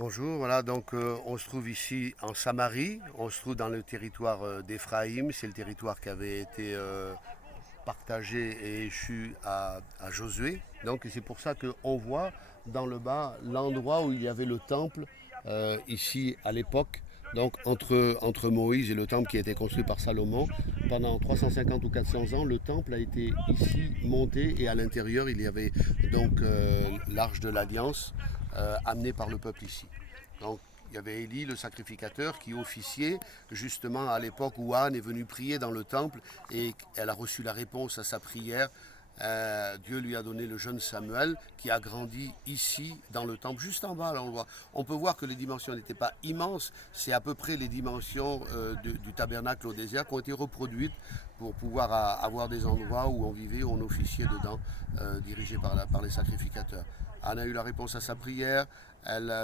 Bonjour, voilà, donc on se trouve ici en Samarie, on se trouve dans le territoire d'Éphraïm, c'est le territoire qui avait été partagé et échu à Josué. Donc c'est pour ça qu'on voit dans le bas l'endroit où il y avait le temple ici à l'époque. Donc entre Moïse et le temple qui a été construit par Salomon, pendant 350 ou 400 ans, le temple a été ici monté et à l'intérieur il y avait donc l'arche de l'Alliance amenée par le peuple ici. Donc il y avait Élie, le sacrificateur, qui officiait justement à l'époque où Anne est venue prier dans le temple et elle a reçu la réponse à sa prière. Dieu lui a donné le jeune Samuel qui a grandi ici dans le temple, juste en bas. Là, on peut voir que les dimensions n'étaient pas immenses. C'est à peu près les dimensions du tabernacle au désert qui ont été reproduites pour pouvoir avoir des endroits où on vivait, où on officiait dedans, dirigé par les sacrificateurs. Anne a eu la réponse à sa prière.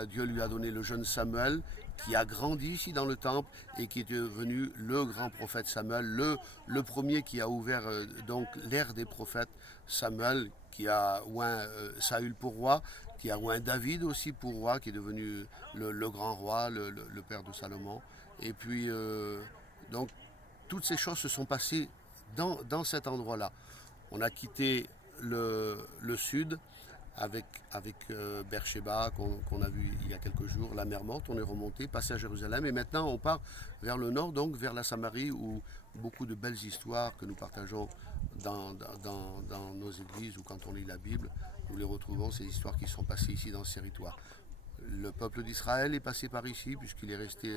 Dieu lui a donné le jeune Samuel qui a grandi ici dans le temple et qui est devenu le grand prophète Samuel, le premier qui a ouvert donc l'ère des prophètes. Samuel qui a oint Saül pour roi, qui a oint David aussi pour roi, qui est devenu le grand roi, le père de Salomon. Et puis donc toutes ces choses se sont passées dans cet endroit-là. On a quitté le sud avec Beersheba qu'on a vu il y a quelques jours, la mer morte, on est remonté, passé à Jérusalem et maintenant on part vers le nord, donc vers la Samarie où beaucoup de belles histoires que nous partageons dans nos églises ou quand on lit la Bible, nous les retrouvons, ces histoires qui sont passées ici dans ce territoire. Le peuple d'Israël est passé par ici puisqu'il est resté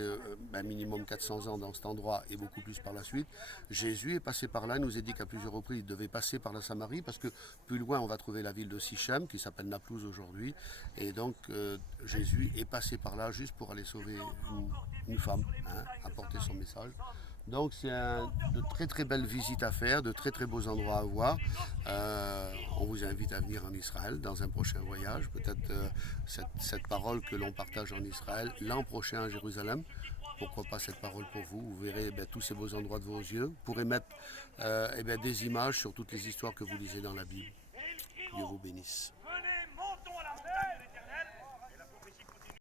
un minimum 400 ans dans cet endroit et beaucoup plus par la suite. Jésus est passé par là, il nous a dit qu'à plusieurs reprises il devait passer par la Samarie parce que plus loin on va trouver la ville de Sichem qui s'appelle Naplouse aujourd'hui. Et donc Jésus est passé par là juste pour aller sauver une femme, hein, apporter son message. Donc c'est de très très belles visites à faire, de très très beaux endroits à voir. On vous invite à venir en Israël dans un prochain voyage. Peut-être cette parole que l'on partage en Israël l'an prochain à Jérusalem. Pourquoi pas cette parole pour vous? Vous verrez tous ces beaux endroits de vos yeux. Vous pourrez mettre des images sur toutes les histoires que vous lisez dans la Bible. Dieu vous bénisse.